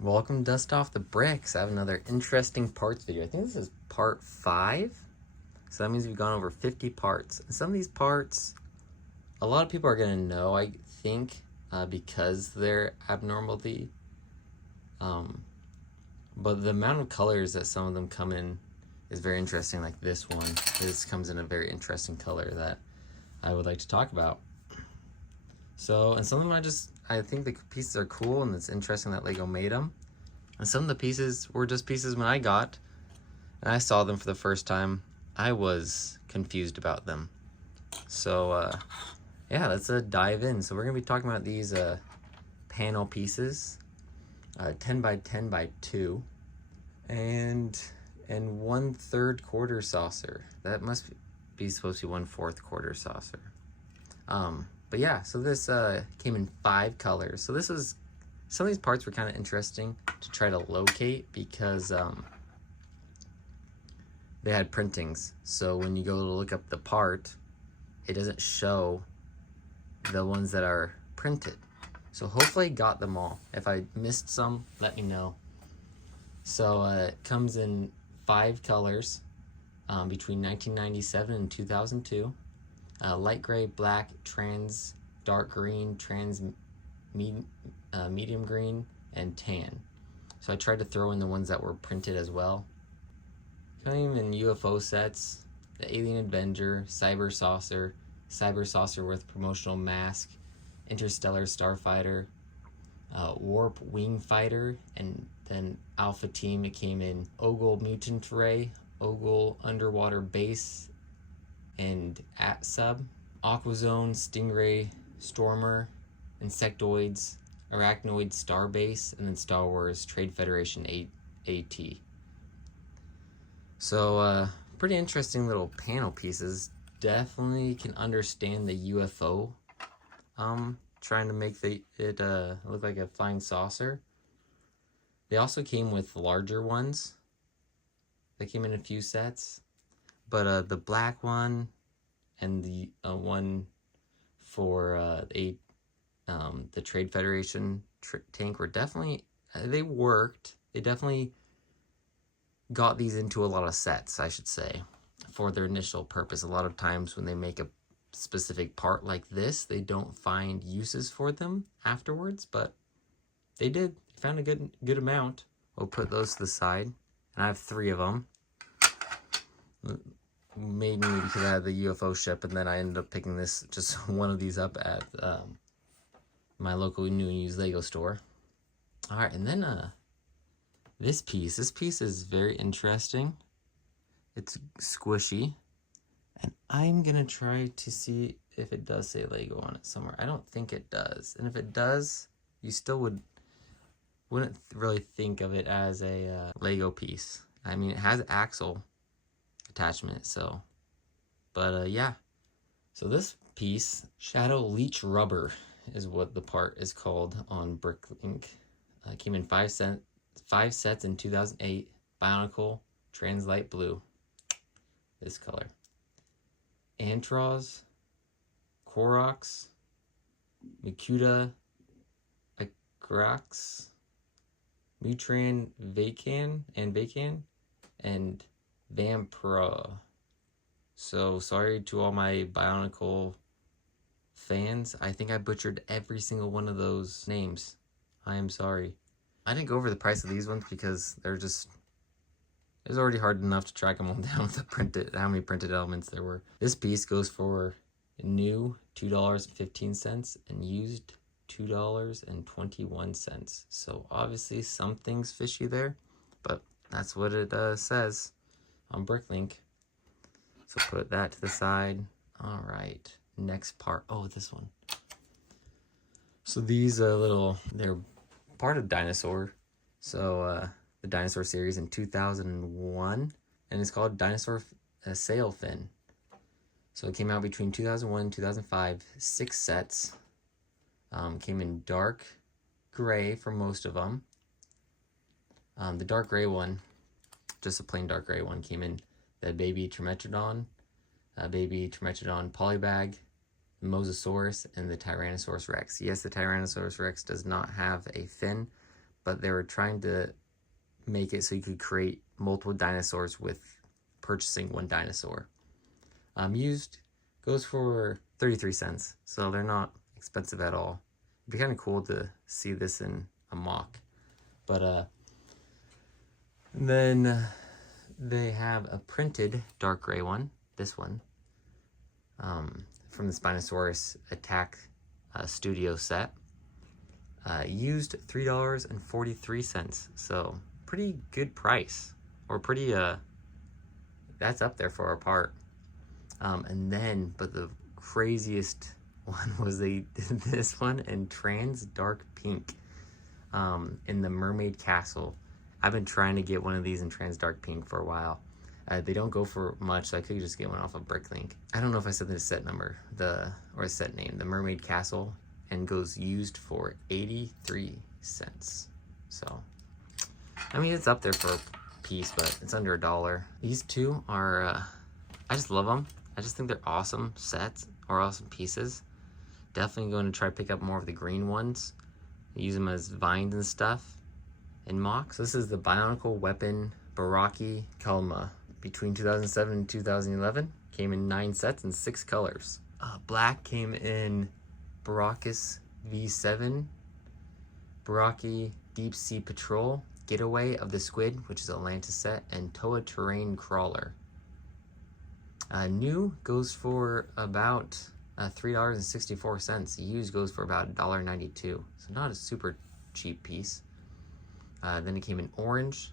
Welcome Dust Off the Bricks. I have another interesting parts video. I think this is part 5. So that means we've gone over 50 parts. And some of these parts, a lot of people are going to know, I think, because they're abnormality. But the amount of colors that some of them come in is very interesting. Like this one. This comes in a very interesting color that I would like to talk about. So, and some of them I think the pieces are cool and it's interesting that LEGO made them. And some of the pieces were just pieces when I got, and I saw them for the first time, I was confused about them. So, yeah, let's dive in. So we're going to be talking about these panel pieces, 10 by 10 by 2, and 1/3 quarter saucer. That must be supposed to be 1/4 quarter saucer. But yeah, so this came in 5 colors. So this was, some of these parts were kind of interesting to try to locate because they had printings. So when you go to look up the part, it doesn't show the ones that are printed. So hopefully I got them all. If I missed some, let me know. So it comes in 5 colors between 1997 and 2002. Light gray, black, trans, dark green, trans, medium green, and tan. So I tried to throw in the ones that were printed as well. Coming in UFO sets, the Alien Avenger, Cyber Saucer with promotional mask, Interstellar Starfighter, Warp Wing Fighter, and then Alpha Team. It came in Ogle Mutant Ray, Ogle Underwater Base, and At-Sub, Aquazone, Stingray, Stormer, Insectoids, Arachnoid Starbase, and then Star Wars Trade Federation AT. So, pretty interesting little panel pieces. Definitely can understand the UFO, trying to make it look like a flying saucer. They also came with larger ones. They came in a few sets. But the black one and the one for the Trade Federation tank were definitely, they worked. They definitely got these into a lot of sets, I should say, for their initial purpose. A lot of times when they make a specific part like this, they don't find uses for them afterwards, but they did. They found a good amount. We'll put those to the side. And I have 3 of them. Made me because I had the UFO ship, and then I ended up picking this, just one of these up at my local new and used LEGO store. Alright, and then this piece is very interesting. It's squishy, and I'm gonna try to see if it does say LEGO on it somewhere. I don't think it does, and if it does, you still wouldn't really think of it as a LEGO piece. I mean, it has axle attachment, so, but yeah, so this piece, Shadow Leech Rubber is what the part is called on Bricklink. Came in 5 sets in 2008. Bionicle Translight Blue, this color. Antros, Koroks, Mikuta, Ikarax, Mutran Vacan, and Vampira. So sorry to all my Bionicle fans. I think I butchered every single one of those names. I am sorry. I didn't go over the price of these ones because it was already hard enough to track them all down with how many printed elements there were. This piece goes for new $2.15 and used $2.21. So obviously something's fishy there, but that's what it says on Bricklink. So put that to the side. All right, next part. Oh, this one. So these they're part of Dinosaur. So the Dinosaur series in 2001, and it's called Dinosaur Sail Fin. So it came out between 2001 and 2005, 6 sets. Came in dark gray for most of them. The dark gray one, just a plain dark gray one, came in the Baby Tremetrodon, Polybag, the Mosasaurus, and the Tyrannosaurus Rex. Yes, the Tyrannosaurus Rex does not have a fin, but they were trying to make it so you could create multiple dinosaurs with purchasing one dinosaur. Used goes for 33 cents, so they're not expensive at all. It'd be kind of cool to see this in a mock. But then they have a printed dark gray one, this one, from the Spinosaurus Attack Studio set. Used $3.43, so pretty good price, or pretty that's up there for a part. And then, but the craziest one was they did this one in trans dark pink, in the Mermaid Castle. I've been trying to get one of these in trans dark pink for a while. They don't go for much, so I could just get one off of Bricklink. I don't know if I said the set number, or the set name, the Mermaid Castle, and goes used for 83 cents. So, I mean, it's up there for a piece, but it's under $1. These two are, I just love them. I just think they're awesome sets, or awesome pieces. Definitely going to try to pick up more of the green ones. Use them as vines and stuff in mocks. This is the Bionicle Weapon Baraki Kalma. Between 2007 and 2011, came in 9 sets and 6 colors. Black came in Baracus V7, Baraki Deep Sea Patrol, Getaway of the Squid, which is Atlantis set, and Toa Terrain Crawler. New goes for about $3.64. Used goes for about $1.92. So not a super cheap piece. Then it came in orange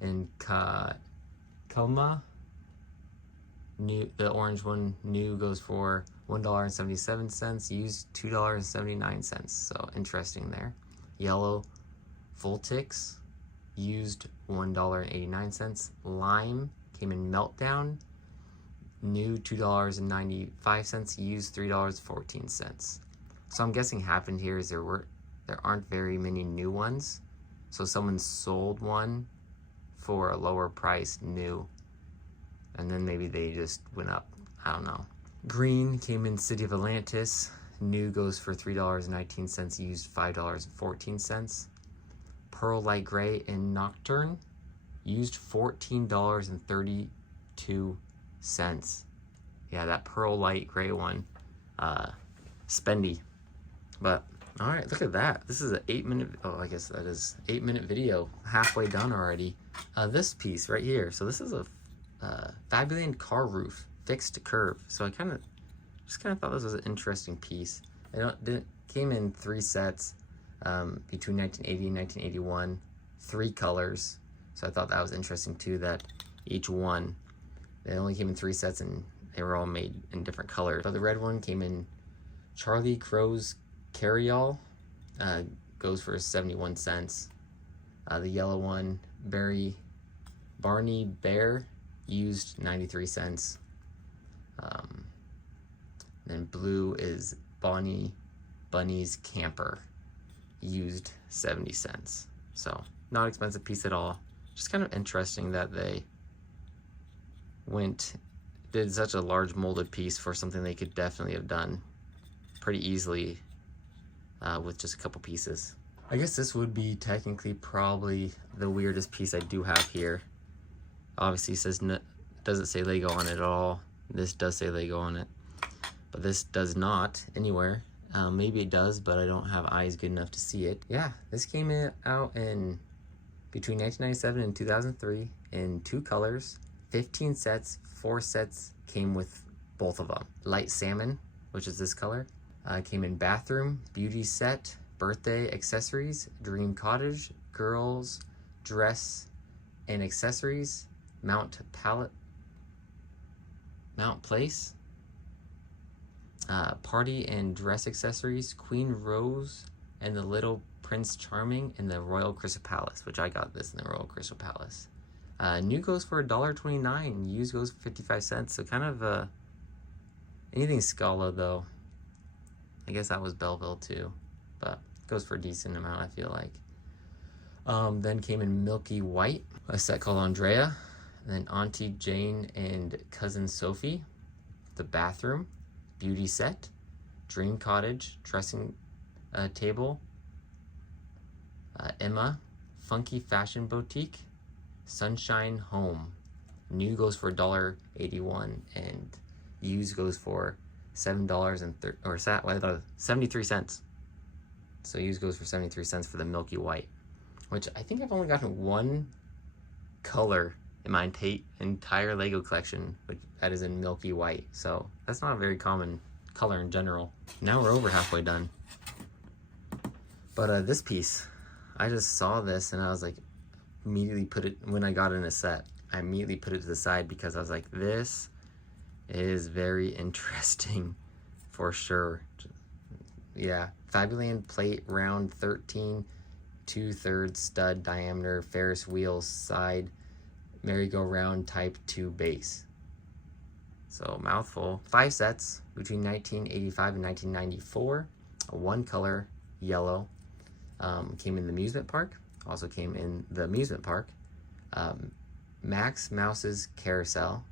and Coma. New, the orange one, new goes for $1.77. Used $2.79. So interesting there. Yellow Voltix, used $1.89. Lime came in Meltdown. New $2.95, used $3.14. So I'm guessing happened here is there aren't very many new ones. So someone sold one for a lower price new, and then maybe they just went up. I don't know. Green came in City of Atlantis. New goes for $3.19, used $5.14. Pearl Light Gray and Nocturne, used $14.32. Yeah, that Pearl Light Gray one, spendy. But all right, look at that. This is an 8-minute, I guess that is 8-minute video, halfway done already. This piece right here, so this is a Fabulian car roof, fixed curve. So I just kind of thought this was an interesting piece. It came in 3 sets between 1980 and 1981, 3 colors. So I thought that was interesting too, that each one, they only came in 3 sets and they were all made in different colors. So the red one came in Charlie Crow's Carryall, goes for 71 cents. The yellow one, Barney Bear, used 93 cents. Then blue is Bunny's Camper, used 70 cents. So not expensive piece at all. Just kind of interesting that they did such a large molded piece for something they could definitely have done pretty easily with just a couple pieces. I guess this would be technically probably the weirdest piece I do have here. Obviously it says doesn't say Lego on it at all. This does say Lego on it, but this does not anywhere. Maybe it does, but I don't have eyes good enough to see it. Yeah, this came out in between 1997 and 2003 in 2 colors, 15 sets. 4 sets came with both of them. Light Salmon, which is this color, came in Bathroom, Beauty Set, Birthday Accessories, Dream Cottage, Girls, Dress and Accessories, Mount Place, Party and Dress Accessories, Queen Rose and the Little Prince Charming in the Royal Crystal Palace, which I got this in the Royal Crystal Palace. New goes for $1.29, used goes for 55 cents. So kind of anything Scala though. I guess that was Belleville too, but goes for a decent amount, I feel like. Then came in Milky White, a set called Andrea, and then Auntie Jane and Cousin Sophie, the Bathroom, Beauty Set, Dream Cottage, Dressing Table, Emma, Funky Fashion Boutique, Sunshine Home. New goes for $1.81 and used goes for $73. So used goes for 73 cents for the Milky White, which I think I've only gotten one color in my entire Lego collection, that is in Milky White. So that's not a very common color in general. Now we're over halfway done. But this piece, I just saw this and I was like, immediately put it, when I got in a set, I immediately put it to the side because I was like, this is very interesting for sure. Yeah, Fabuland plate, round 13, 2/3 stud diameter, Ferris wheel side, merry-go-round type 2 base. So mouthful. 5 sets between 1985 and 1994. One color, yellow. Came in the amusement park. Also came in the amusement park. Max Mouse's Carousel,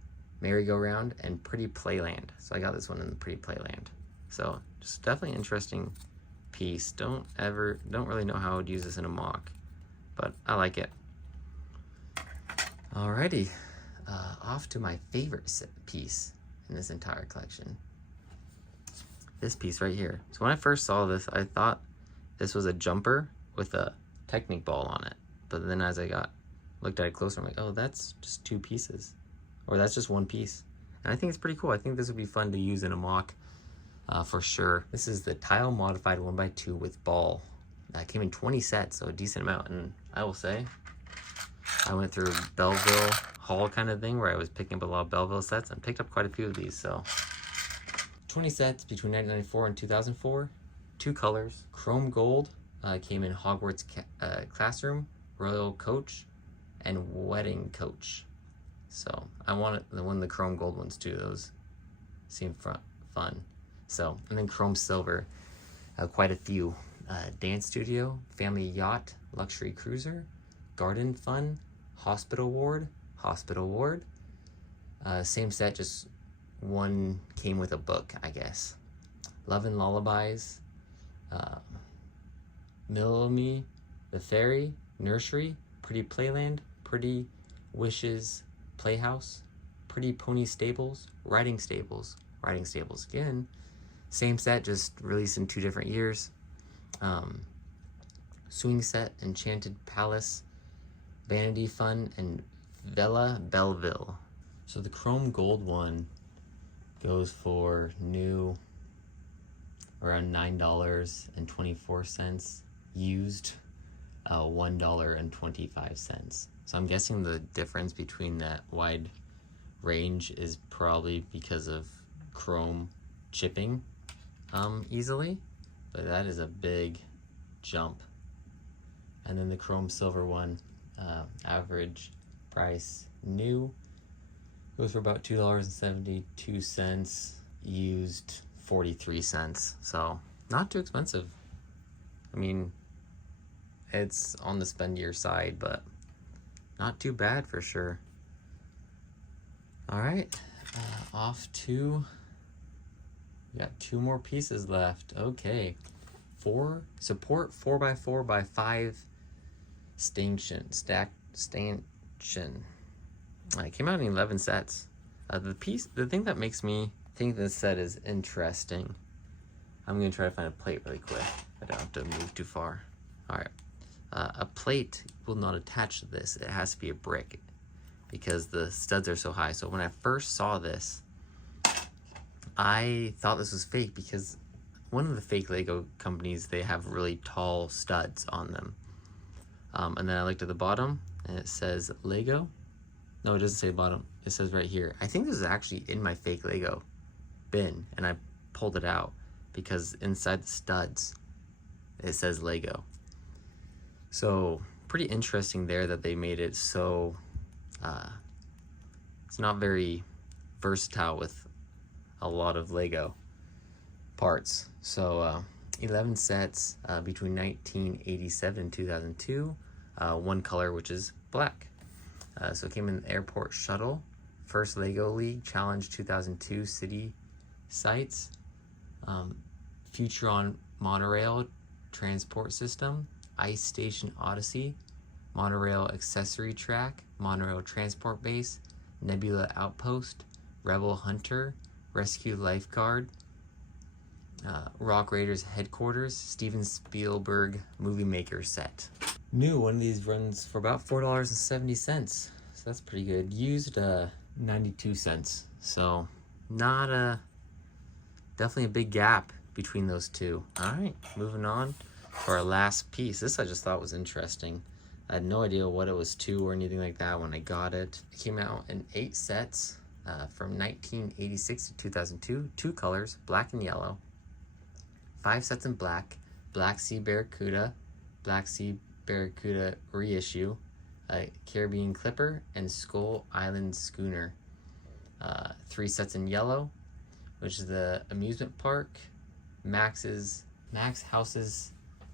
merry-go-round, and Pretty Playland. So I got this one in the Pretty Playland. So just definitely an interesting piece. Don't really know how I would use this in a mock, but I like it. Alrighty, off to my favorite piece in this entire collection. This piece right here. So when I first saw this, I thought this was a jumper with a Technic ball on it. But then as I looked at it closer, I'm like, oh, that's just 2 pieces. Or that's just 1 piece. And I think it's pretty cool. I think this would be fun to use in a mock for sure. This is the Tile Modified 1x2 with ball. It came in 20 sets, so a decent amount. And I will say, I went through Belleville haul kind of thing where I was picking up a lot of Belleville sets and picked up quite a few of these. So 20 sets between 1994 and 2004. 2 colors. Chrome Gold came in Hogwarts Classroom, Royal Coach, and Wedding Coach. So I wanted one of the Chrome Gold ones too. Those seem fun. So, and then Chrome Silver, quite a few. Dance Studio, Family Yacht, Luxury Cruiser, Garden Fun, Hospital Ward. Same set, just one came with a book, I guess. Love and Lullabies, Millamy, The Fairy, Nursery, Pretty Playland, Pretty Wishes Playhouse, Pretty Pony Stables, Riding Stables again. Same set, just released in 2 different years. Swing Set, Enchanted Palace, Vanity Fun, and Villa Belleville. So the Chrome Gold one goes for new around $9.24, used $1.25. So I'm guessing the difference between that wide range is probably because of chrome chipping easily, but that is a big jump. And then the Chrome Silver one, average price new, goes for about $2.72, used 43 cents. So not too expensive. I mean, it's on the spendier side, but not too bad for sure. All right, off to, we got 2 more pieces left. Okay, support 4x4x5 stanchion. It came out in 11 sets. The thing that makes me think this set is interesting, I'm gonna try to find a plate really quick. I don't have to move too far. All right, a plate will not attach to this. It has to be a brick because the studs are so high. So when I first saw this, I thought this was fake because one of the fake Lego companies, they have really tall studs on them. And then I looked at the bottom and it says Lego. No, it doesn't say bottom. It says right here. I think this is actually in my fake Lego bin and I pulled it out because inside the studs, it says Lego. So pretty interesting there that they made it so, it's not very versatile with a lot of Lego parts. So 11 sets between 1987 and 2002, 1 color, which is black. So it came in the Airport Shuttle, First Lego League Challenge 2002 City Sites, Future on Monorail Transport System, Ice Station Odyssey, Monorail Accessory Track, Monorail Transport Base, Nebula Outpost, Rebel Hunter, Rescue Lifeguard, Rock Raiders Headquarters, Steven Spielberg Movie Maker set. New, one of these runs for about $4.70, so that's pretty good. Used 92 cents, so not a, definitely a big gap between those two. All right, moving on for our last piece. This I just thought was interesting. I had no idea what it was to or anything like that when I got it. It came out in 8 sets from 1986 to 2002, 2 colors, black and yellow. 5 sets in black, Black Sea Barracuda, Black Sea Barracuda reissue, Caribbean Clipper, and Skull Island Schooner. 3 sets in yellow, which is the amusement park, Max House's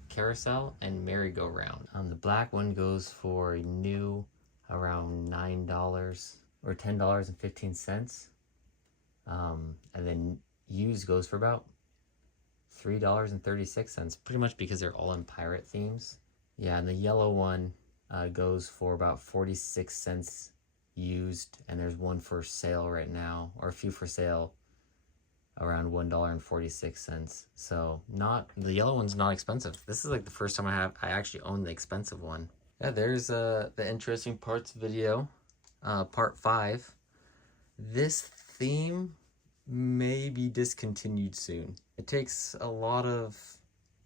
Carousel, and Merry-Go-Round. The black one goes for new around $9 or $10.15. And then used goes for about $3.36, pretty much because they're all in pirate themes. Yeah, and the yellow one goes for about 46 cents used, and there's one for sale right now, or a few for sale around $1.46. So not, the yellow one's not expensive. This is like the first time I actually own the expensive one. Yeah, there's the interesting parts video, part 5. This theme may be discontinued soon. It takes a lot of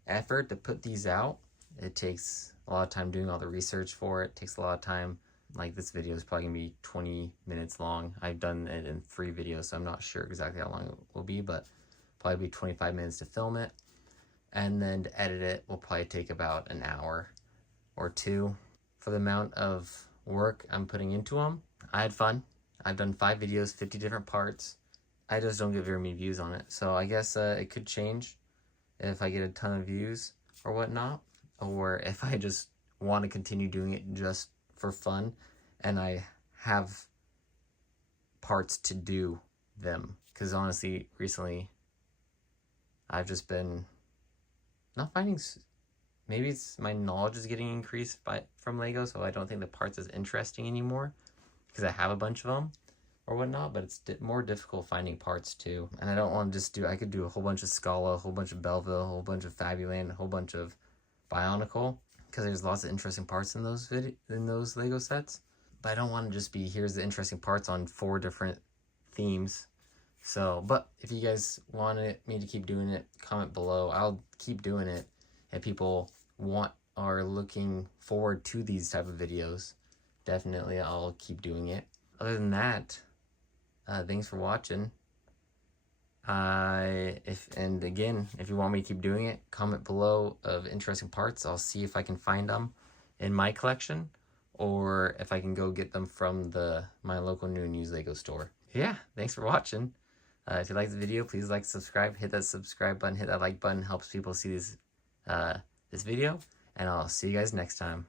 effort to put these out. It takes a lot of time doing all the research for it. It takes a lot of time. Like, this video is probably gonna be 20 minutes long. I've done it in 3 videos, so I'm not sure exactly how long it will be, but probably be 25 minutes to film it. And then to edit it will probably take about an hour or 2. For the amount of work I'm putting into them, I had fun. I've done 5 videos, 50 different parts. I just don't get very many views on it. So I guess it could change if I get a ton of views or whatnot, or if I just want to continue doing it just for fun and I have parts to do them. Because honestly, recently I've just been not finding, maybe it's my knowledge is getting increased from Lego, so I don't think the parts is interesting anymore because I have a bunch of them or whatnot, but it's more difficult finding parts too. And I don't want to just do, I could do a whole bunch of Scala, a whole bunch of Belleville, a whole bunch of Fabuland, a whole bunch of Bionicle, because there's lots of interesting parts in those Lego sets. But I don't want to just be, here's the interesting parts on 4 different themes. So, but if you guys want me to keep doing it, comment below. I'll keep doing it. If people are looking forward to these type of videos, definitely I'll keep doing it. Other than that, thanks for watching. And again, if you want me to keep doing it, comment below of interesting parts. I'll see if I can find them in my collection, or if I can go get them from my local new and used Lego store. Yeah, thanks for watching. If you like the video, please like, subscribe, hit that subscribe button, hit that like button. Helps people see this video, and I'll see you guys next time.